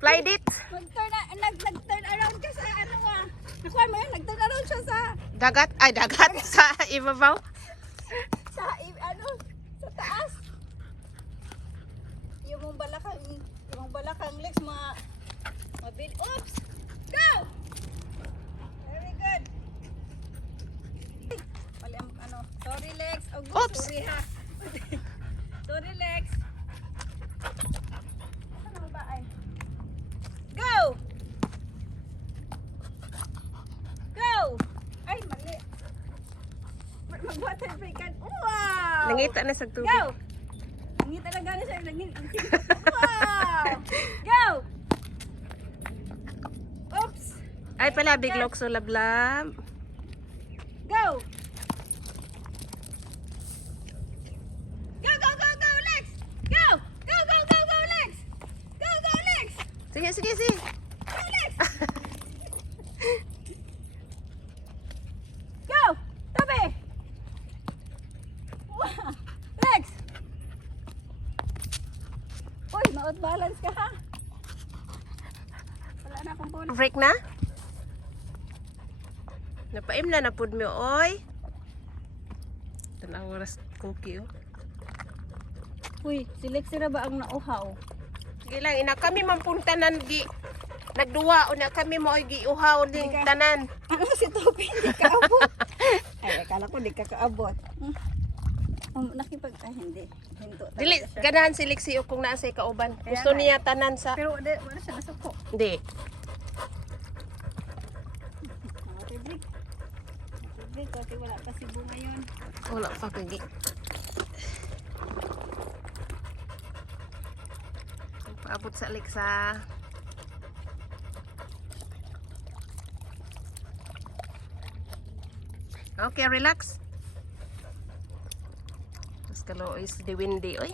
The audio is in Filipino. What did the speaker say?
Fly it. Nag-turn around ka sa ano ah. Nakuha mo yun, nag-turn around siya sa Dagat. Ay, dagat. Sa ibabaw. ano, sa taas. Yung balakang legs mabit. Oops! Go! Very good. Mali ang ano, sorry legs. Oh, good. Oops! Sorry ha. Sorry legs. Ano ba ay? Go! Go! Ay, mali. Mag-water break ka. Wow! Nangita na sa tubig. Go! Hindi talaga na siya. Wow! Go! Oops! Ay pala, big lock so lablab. Go! Go, go, go, go, Lex! Go! Go, go, go, go, Lex! Go, go, Lex! Sige, sige, sige. Go, Lex! Go! Tabi! Wow! Lex! Uy, ma-out balance ka ha? Wala na akong bonus. Break na? Napaim na na pud mi oy. Tanaw oras cookie oh. Uy, si Lex na ba ang nauhaw? Sige lang, ina kami mampuntanan gi nagduwa o na kami mo giuhaw ding tanan. Ano si Topi? Hindi ka abot. Ay, akala ko hindi ka kaabot. Nakipag, ay hindi. Hinto talaga Dili siya. ganahan si Lexi o kung naa say kauban. Kaya Gusto nga niya tanan sa Pero wala siya nasuko. Hindi. Tibig. Tibig, kasi wala pa si Bu ngayon. Wala pa kagi. Paabot sa Alexa. Okay, relax. Mas kalo is the windy, oy.